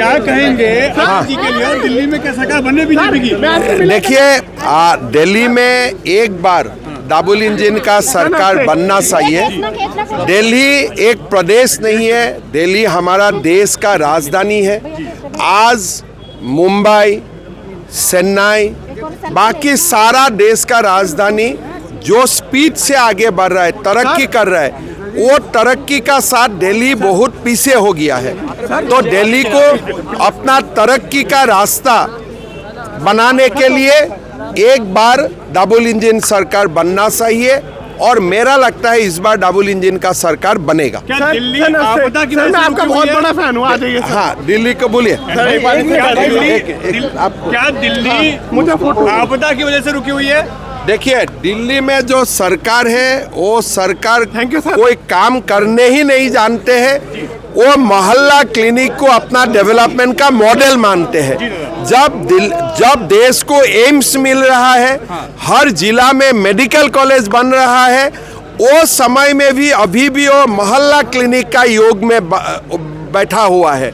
क्या कहेंगे जी के लिए दिल्ली में क्या सरकार बनने बीजेपी की? देखिए, दिल्ली में एक बार डबल इंजन का सरकार बनना चाहिए। दिल्ली एक प्रदेश नहीं है, दिल्ली हमारा देश का राजधानी है। आज मुंबई, चेन्नई, बाकी सारा देश का राजधानी जो स्पीड से आगे बढ़ रहा है, तरक्की कर रहा है, वो तरक्की का साथ दिल्ली बहुत पीछे हो गया है। तो दिल्ली को अपना तरक्की का रास्ता बनाने के लिए एक बार डबल इंजन सरकार बनना चाहिए और मेरा लगता है इस बार डबल इंजन का सरकार बनेगा। क्या दिल्ली आपदा की वजह से आपका बहुत बड़ा फैन हूँ, आ जाइए। हाँ, दिल्ली को बोलिए। क्या दिल्ली मुझे आपदा की वजह से रुकी हुई है? देखिए, दिल्ली में जो सरकार है वो सरकार Thank you, sir. कोई काम करने ही नहीं जानते हैं। वो मोहल्ला क्लिनिक को अपना डेवलपमेंट का मॉडल मानते हैं। जब देश को एम्स मिल रहा है, हर जिला में मेडिकल कॉलेज बन रहा है, वो समय में भी अभी भी वो मोहल्ला क्लिनिक का योग में बैठा हुआ है।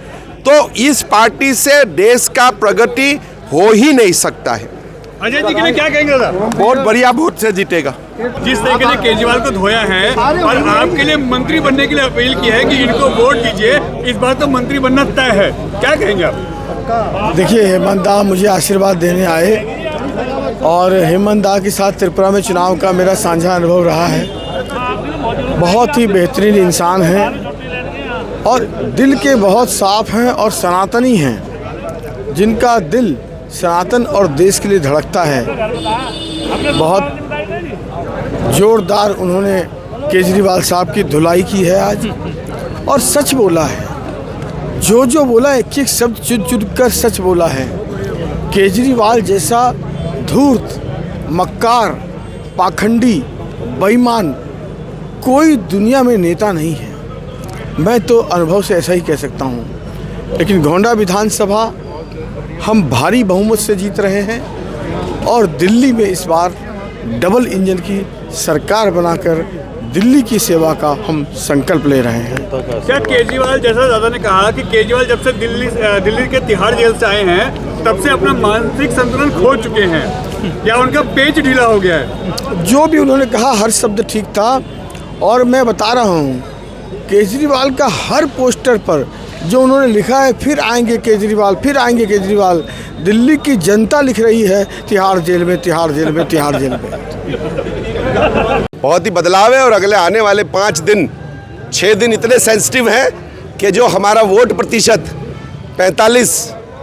तो इस पार्टी से देश का प्रगति हो ही नहीं सकता है। अजय जी के लिए क्या कहेंगे सर? बहुत बढ़िया वोट से जीतेगा। जिस तरीके से केजरीवाल को धोया है और आपके लिए मंत्री बनने के लिए अपील की है कि इनको वोट दीजिए, इस बार तो मंत्री बनना तय है, क्या कहेंगे आप? देखिए, हेमंत दा मुझे आशीर्वाद देने आए और हेमंत दा के साथ त्रिपुरा में चुनाव का मेरा साझा अनुभव रहा है। बहुत ही बेहतरीन इंसान हैं और दिल के बहुत साफ हैं और सनातनी हैं, जिनका दिल सनातन और देश के लिए धड़कता है। बहुत जोरदार उन्होंने केजरीवाल साहब की धुलाई की है आज, और सच बोला है। जो बोला, एक एक शब्द चुन कर सच बोला है। केजरीवाल जैसा धूर्त, मक्कार, पाखंडी, बेईमान कोई दुनिया में नेता नहीं है। मैं तो अनुभव से ऐसा ही कह सकता हूँ। लेकिन गोंडा विधानसभा हम भारी बहुमत से जीत रहे हैं और दिल्ली में इस बार डबल इंजन की सरकार बनाकर दिल्ली की सेवा का हम संकल्प ले रहे हैं। क्या केजरीवाल, जैसा दादा ने कहा कि केजरीवाल जब से दिल्ली के तिहाड़ जेल से आए हैं तब से अपना मानसिक संतुलन खो चुके हैं, या उनका पेच ढीला हो गया है? जो भी उन्होंने कहा हर शब्द ठीक था, और मैं बता रहा हूँ केजरीवाल का हर पोस्टर पर जो उन्होंने लिखा है, फिर आएंगे केजरीवाल, फिर आएंगे केजरीवाल, दिल्ली की जनता लिख रही है तिहाड़ जेल में, तिहाड़ जेल में, तिहाड़ जेल में। बहुत ही बदलाव है और अगले आने वाले 5 दिन 6 दिन इतने सेंसिटिव हैं कि जो हमारा वोट प्रतिशत 45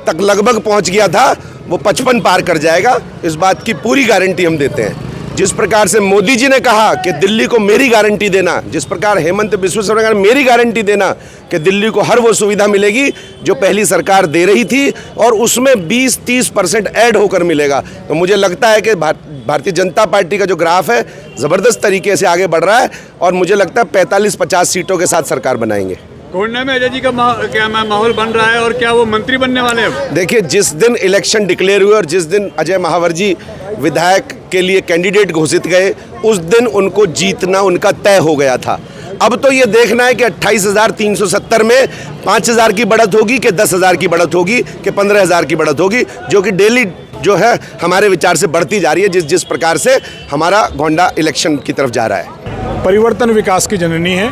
तक लगभग पहुंच गया था वो 55 पार कर जाएगा। इस बात की पूरी गारंटी हम देते हैं। जिस प्रकार से मोदी जी ने कहा कि दिल्ली को मेरी गारंटी देना, जिस प्रकार हेमंत बिस्वा शर्मा ने मेरी गारंटी देना कि दिल्ली को हर वो सुविधा मिलेगी जो पहली सरकार दे रही थी, और उसमें 20-30% ऐड होकर मिलेगा। तो मुझे लगता है कि भारतीय जनता पार्टी का जो ग्राफ है ज़बरदस्त तरीके से आगे बढ़ रहा है और मुझे लगता है 45-50 सीटों के साथ सरकार बनाएंगे। गोंडा में अजय जी का क्या माहौल बन रहा है और क्या वो मंत्री बनने वाले हैं? देखिए, जिस दिन इलेक्शन डिक्लेयर हुए और जिस दिन अजय महावर जी विधायक के लिए कैंडिडेट घोषित गए, उस दिन उनको जीतना उनका तय हो गया था। अब तो ये देखना है कि 28,370 में 5,000 की बढ़त होगी कि 10,000 की बढ़त होगी कि 15,000 की बढ़त होगी, जो कि डेली जो है हमारे विचार से बढ़ती जा रही है, जिस प्रकार से हमारा गोंडा इलेक्शन की तरफ जा रहा है। परिवर्तन विकास की जननी है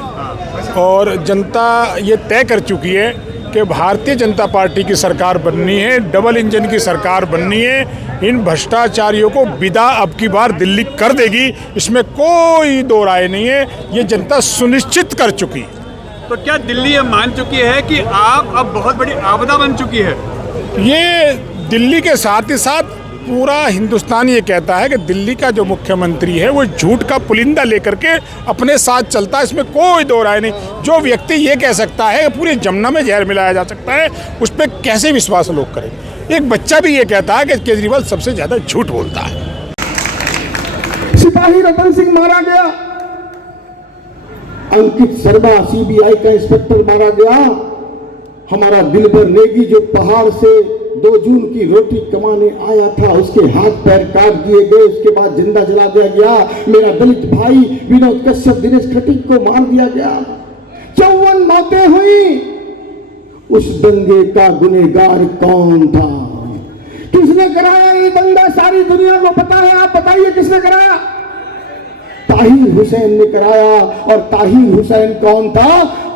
और जनता ये तय कर चुकी है कि भारतीय जनता पार्टी की सरकार बननी है, डबल इंजन की सरकार बननी है। इन भ्रष्टाचारियों को विदा अब की बार दिल्ली कर देगी, इसमें कोई दो राय नहीं है। ये जनता सुनिश्चित कर चुकी है। तो क्या दिल्ली ये मान चुकी है कि आप अब बहुत बड़ी आपदा बन चुकी है? ये दिल्ली के साथ ही साथ पूरा हिंदुस्तान ये कहता है कि दिल्ली का जो मुख्यमंत्री है वो झूठ का पुलिंदा लेकर के अपने साथ चलता है, इसमें कोई दो राय नहीं। जो व्यक्ति ये कह सकता है कि पूरी जमुना में जहर मिलाया जा सकता है, उस पर कैसे विश्वास लोग करें? एक बच्चा भी ये कहता है कि केजरीवाल सबसे ज्यादा झूठ बोलता है। सिपाही रतन सिंह मारा गया, अंकित शर्मा सीबीआई का इंस्पेक्टर मारा गया, हमारा दिलबर नेगी जो पहाड़ से 2 जून की रोटी कमाने आया था उसके हाथ पैर काट दिए गए, उसके बाद जिंदा जला दिया गया। मेरा दलित भाई विनोद कश्यप, दिनेश खटीक को मार दिया गया। 54 मौतें हुई, उस दंगे का गुनहगार कौन था? किसने कराया ये दंगा? सारी दुनिया को पता है, आप बताइए किसने कराया? ताहिर हुसैन ने कराया। और ताहिर हुसैन कौन था?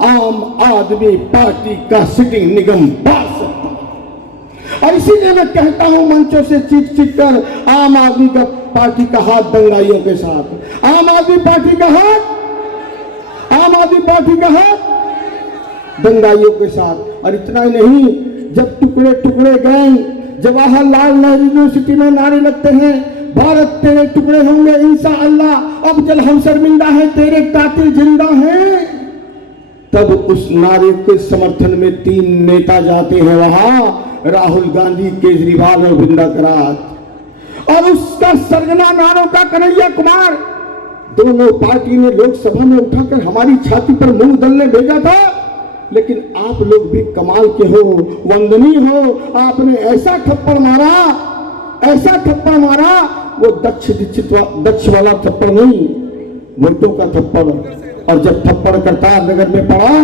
आम आदमी पार्टी का सिटिंग निगम पार्षद। और इसीलिए मैं कहता हूं मंचों से चीख चीख कर, आम आदमी का पार्टी का हाथ दंगाइयों के साथ, आम आदमी पार्टी का हाथ, आम आदमी पार्टी का हाथ दंगाइयों के साथ। और इतना ही नहीं, जब टुकड़े टुकड़े गैंग जवाहरलाल नेहरू यूनिवर्सिटी में नारे लगते हैं, भारत तेरे टुकड़े होंगे इंशाअल्लाह, अब जल हम शर्मिंदा है, तेरे कातिल जिंदा हैं, तब उस नारे के समर्थन में 3 नेता जाते हैं वहां, राहुल गांधी, केजरीवाल और वृंदा करात। और उसका सरगना नारों का कन्हैया कुमार, दोनों पार्टी ने लोकसभा में उठाकर हमारी छाती पर मूंग दलने भेजा था। लेकिन आप लोग भी कमाल के हो, वंदनीय हो, आपने ऐसा थप्पड़ मारा, ऐसा थप्पड़ मारा, वो दक्ष वाला थप्पड़ नहीं, वोटों का थप्पड़। और जब थप्पड़ करतार नगर में पड़ा,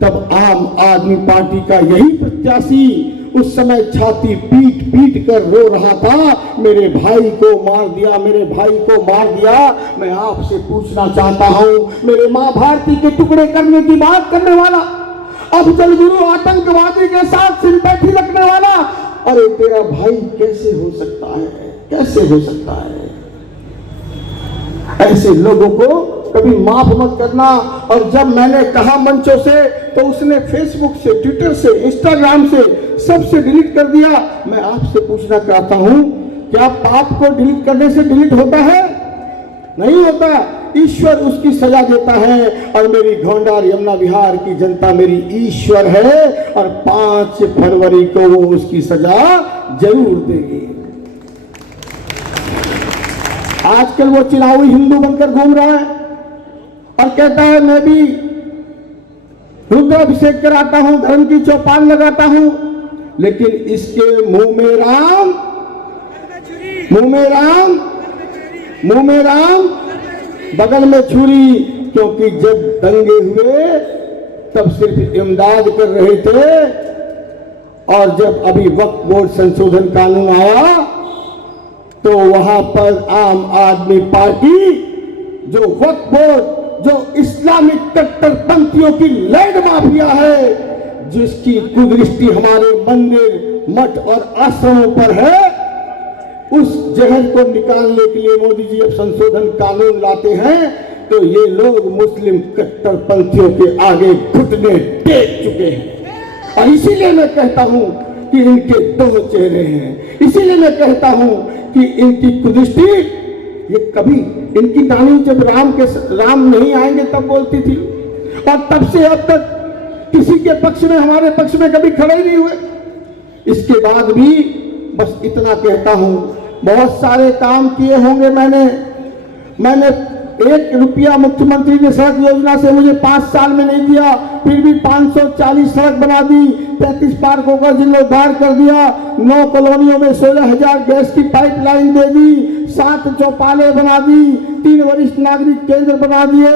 तब आम आदमी पार्टी का यही प्रत्याशी उस समय छाती पीट पीट कर रो रहा था, मेरे भाई को मार दिया, मेरे भाई को मार दिया। मैं आपसे पूछना चाहता हूं, मेरे मां भारती के टुकड़े करने की बात करने वाला, अफजल गुरु आतंकवादी के साथ सिंपैथी रखने वाला, अरे तेरा भाई कैसे हो सकता है? कैसे हो सकता है? ऐसे लोगों को कभी माफ मत करना। और जब मैंने कहा मंचों से, तो उसने फेसबुक से, ट्विटर से, इंस्टाग्राम से, सबसे डिलीट कर दिया। मैं आपसे पूछना चाहता हूं, क्या पाप को डिलीट करने से डिलीट होता है? नहीं होता। ईश्वर उसकी सजा देता है। और मेरी घोंडार यमुना विहार की जनता मेरी ईश्वर है, और 5 फरवरी को वो उसकी सजा जरूर देगी। आजकल वो चुनावी हिंदू बनकर घूम रहा है और कहता है मैं भी रुद्राभिषेक कराता हूं, धर्म की चौपाल लगाता हूं। लेकिन इसके मुंह में राम, मुंह में राम, मुंह में राम, बगल में छुरी। क्योंकि जब दंगे हुए तब सिर्फ इमदाद कर रहे थे, और जब अभी वक्फ बोर्ड संशोधन कानून आया तो वहां पर आम आदमी पार्टी, जो वक्फ बोर्ड, जो इस्लामिक कट्टरपंथियों की लैंड माफिया है, जिसकी कुदृष्टि हमारे मंदिर, मठ और आश्रमों पर है, उस जहर को निकालने के लिए मोदी जी अब संशोधन कानून लाते हैं। तो ये लोग मुस्लिम कट्टरपंथियों के आगे घुटने टेक चुके हैं। और इसीलिए मैं कहता हूं कि इनके 2 चेहरे हैं। इसीलिए मैं कहता हूं कि इनकी कुदृष्टि, ये कभी, इनकी नानी जब राम नहीं आएंगे तब बोलती थी, और तब से अब तक किसी के पक्ष में, हमारे पक्ष में कभी खड़े नहीं हुए। इसके बाद भी बस इतना कहता हूं, बहुत सारे काम किए होंगे मैंने 1 रुपया मुख्यमंत्री ने सड़क योजना से मुझे 5 साल में नहीं दिया, फिर भी 540 सड़क बना दी, 33 पार्कों का जीर्णोद्धार कर दिया, 9 कॉलोनियों में 16,000 गैस की पाइपलाइन दे दी, 7 चौपालें बना दी, 3 वरिष्ठ नागरिक केंद्र बना दिए,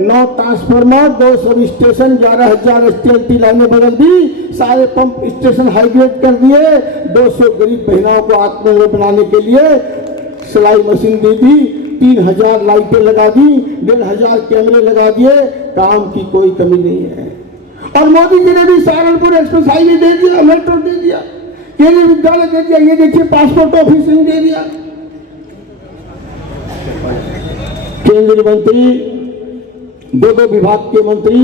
9 ट्रांसफार्मर, 2 सब स्टेशन, 11,000 स्टील लाइनें बदल दी, सारे पंप स्टेशन हाईग्रेड कर दिए, 200 गरीब बहनों को आत्मनिर्भर बनाने के लिए सिलाई मशीन दे दी, 3,000 लाइटें लगा दी, 1,500 कैमरे लगा दिए। काम की कोई कमी नहीं है। और मोदी जी ने भी सहारनपुर एक्सप्रेस हाईवे दे दिया, मेट्रो दे दिया, केंद्रीय विद्यालय दे दिया, ये देखिए पासपोर्ट ऑफिस दे दिया। केंद्रीय मंत्री, 2 विभाग के मंत्री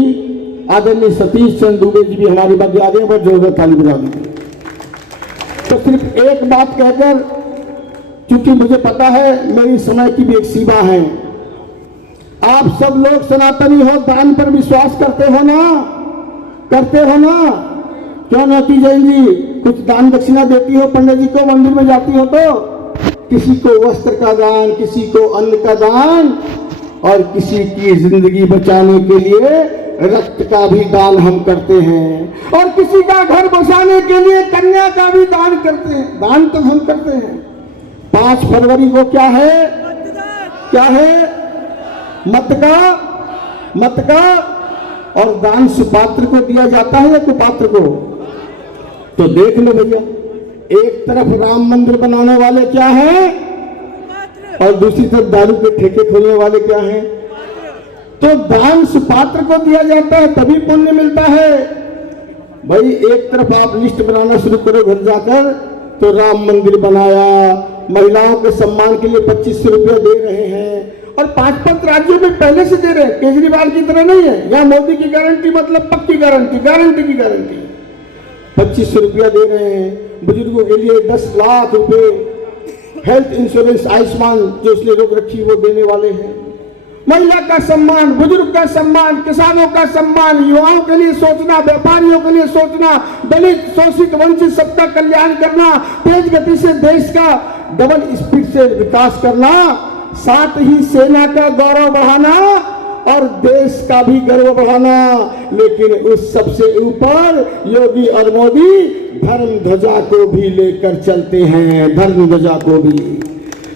आदरणीय सतीश चंद्र दुबे जी भी हमारी बात याद है, बहुत जोरदार ताली बजा दी। तो सिर्फ एक बात कहकर, क्योंकि मुझे पता है मेरी समय की भी एक सीमा है, आप सब लोग सनातनी हो, दान पर विश्वास करते हो ना? करते हो ना? क्यों नहीं जैन जी? कुछ दान दक्षिणा देती हो पंडित जी को, मंदिर में जाती हो तो? किसी को वस्त्र का दान, किसी को अन्न का दान, और किसी की जिंदगी बचाने के लिए रक्त का भी दान हम करते हैं, और किसी का घर बसाने के लिए कन्या का भी दान करते हैं। दान तो हम करते हैं। 5 फरवरी को क्या है? क्या है? मत का और दान सुपात्र को दिया जाता है या कुपात्र को? तो देख लो भैया, एक तरफ राम मंदिर बनाने वाले क्या हैं और दूसरी तरफ दारू के ठेके खोलने वाले क्या हैं। तो दान सुपात्र को दिया जाता है तभी पुण्य मिलता है। भाई एक तरफ आप लिस्ट बनाना शुरू करो घर जाकर, तो राम मंदिर बनाया, महिलाओं के सम्मान के लिए 2500 रुपया दे रहे हैं, और 5-5 राज्यों में पहले से दे रहे हैं, केजरीवाल की तरह नहीं है। यहाँ मोदी की गारंटी मतलब पक्की गारंटी, गारंटी की गारंटी। 2500 रुपया दे रहे हैं बुजुर्गों के लिए, 10 लाख रुपए हेल्थ इंश्योरेंस आयुष्मान जो उसने रोक रखी वो देने वाले हैं। महिला का सम्मान, बुजुर्ग का सम्मान, किसानों का सम्मान, युवाओं के लिए सोचना, व्यापारियों के लिए सोचना, दलित शोषित वंचित सबका कल्याण करना, तेज गति से देश का डबल स्पीड से विकास करना, साथ ही सेना का गौरव बढ़ाना और देश का भी गर्व बढ़ाना। लेकिन उस सबसे ऊपर योगी और मोदी धर्म ध्वजा को भी लेकर चलते हैं, धर्म ध्वजा को भी।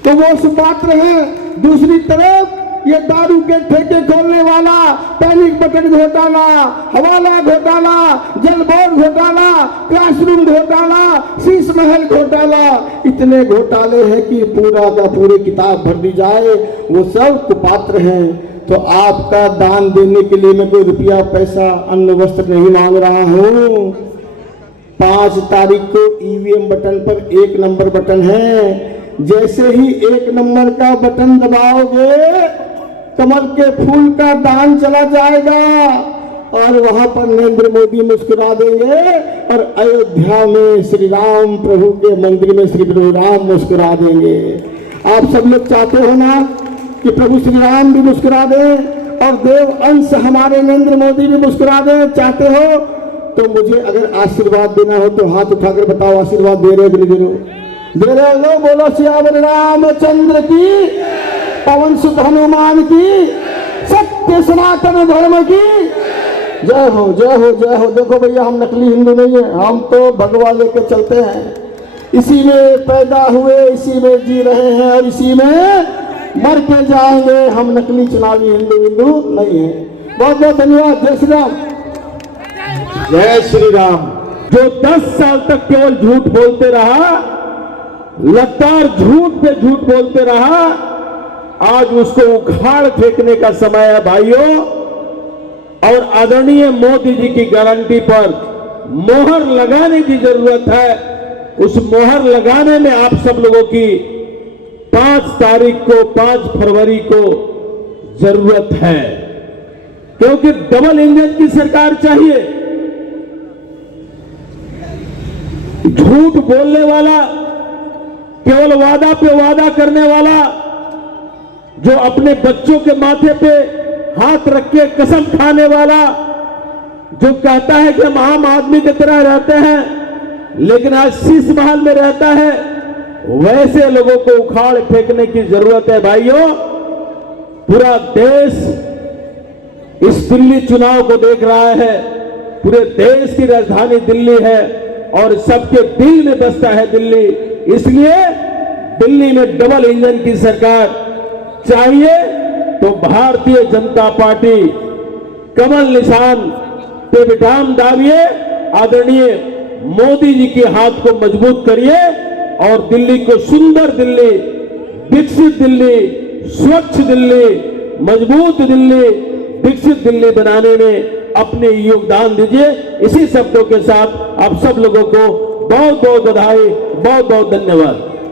तो वो सुपात्र है। दूसरी तरफ ये दारू के ठेके खोलने वाला, पैनिक बटन घोटाला, हवाला घोटाला, जल बोर्ड घोटाला, क्लासरूम घोटाला, शीश महल घोटाला, इतने घोटाले हैं कि पूरा का पूरी किताब भर दी जाए, वो सब कुपात्र हैं। तो आपका दान देने के लिए मैं कोई रुपया पैसा अन्न वस्त्र नहीं मांग रहा हूँ। 5 तारीख को ईवीएम बटन पर 1 नंबर बटन है, जैसे ही 1 नंबर का बटन दबाओगे कमल के फूल का दान चला जाएगा और वहां पर नरेंद्र मोदी मुस्कुरा देंगे और अयोध्या में श्री राम प्रभु के मंदिर में श्री प्रभु राम मुस्कुरा देंगे। आप सब लोग चाहते हो ना कि प्रभु श्री राम भी मुस्कुरा दें और देव अंश हमारे नरेंद्र मोदी भी मुस्कुरा दें? चाहते हो तो मुझे अगर आशीर्वाद देना हो तो हाथ उठाकर बताओ, आशीर्वाद दे रहे हो कि नहीं दे रहे हो? दे रहे हो? बोलो सियावर रामचंद्र की, पवन सुत हनुमान की, सत्य सनातन धर्म की जय हो, जय हो, जय हो। देखो भैया, हम नकली हिंदू नहीं है, हम तो भगवा लेके चलते हैं। इसी में पैदा हुए, इसी में जी रहे हैं और इसी में मर के जाएंगे। हम नकली चुनावी हिंदू नहीं है। बहुत बहुत धन्यवाद। जय श्री राम, जय श्री राम। जो 10 साल तक केवल झूठ बोलते रहा, लगातार झूठ पे झूठ बोलते रहा, आज उसको उखाड़ फेंकने का समय है भाइयों। और आदरणीय मोदी जी की गारंटी पर मोहर लगाने की जरूरत है। उस मोहर लगाने में आप सब लोगों की 5 तारीख को, 5 फरवरी को जरूरत है, क्योंकि डबल इंजन की सरकार चाहिए। झूठ बोलने वाला, केवल वादा पे वादा करने वाला, जो अपने बच्चों के माथे पे हाथ रख के कसम खाने वाला, जो कहता है कि हम आम आदमी की तरह रहते हैं लेकिन आज शीश महल में रहता है, वैसे लोगों को उखाड़ फेंकने की जरूरत है भाइयों। पूरा देश इस दिल्ली चुनाव को देख रहा है, पूरे देश की राजधानी दिल्ली है और सबके दिल में बसता है दिल्ली। इसलिए दिल्ली में डबल इंजन की सरकार चाहिए। तो भारतीय जनता पार्टी कमल निशान पे विटाम डालिए, आदरणीय मोदी जी के हाथ को मजबूत करिए और दिल्ली को सुंदर दिल्ली, विकसित दिल्ली, स्वच्छ दिल्ली, मजबूत दिल्ली, विकसित दिल्ली बनाने में अपने योगदान दीजिए। इसी शब्दों के साथ आप सब लोगों को बहुत बहुत बधाई, बहुत बहुत धन्यवाद।